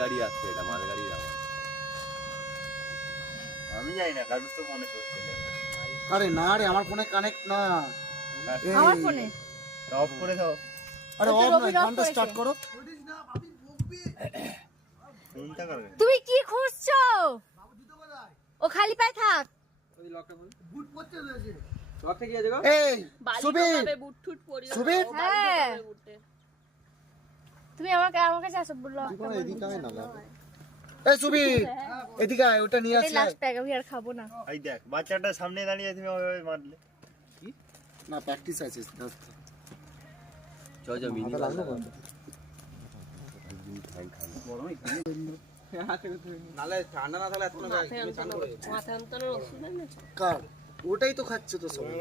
গাড়ি আসছে, এটা মালগাড়ির আওয়াজ। আমি জানি না, কারোর তো মনে হচ্ছে। আরে না রে, আমার ফোনে কানেক্ট না। আমার ফোনে অফ করে দাও। আরে ওই তো অফ রবি নয়, off গানটা করেছে। স্টার্ট করো। ফোনটা করবে। তুমি কি খুঁজছো? ও খালি পায়ে থাক। এই সুবীর, সুবীর হ্যাঁ তুমি আমার কাছে আসো বললো এদিকে আয় না বাবা। এই সুবীর এদিকে আয়, ওটা নিয়ে এই আসলে। লাস্ট প্যাক আমি আর খাবো না। এই দেখ, বাচ্চাটা সামনে দাঁড়িয়ে তুমি ওইভাবে মারলে। না প্র্যাকটিস আছে। চ মিনি লাগলো কোন? নালে ঠান্ডা না থাকলে এত না চান করে মাথা যন্ত্রণার ওষুধ আছে না? কার? ওটাই তো খাচ্ছে তো সবাই।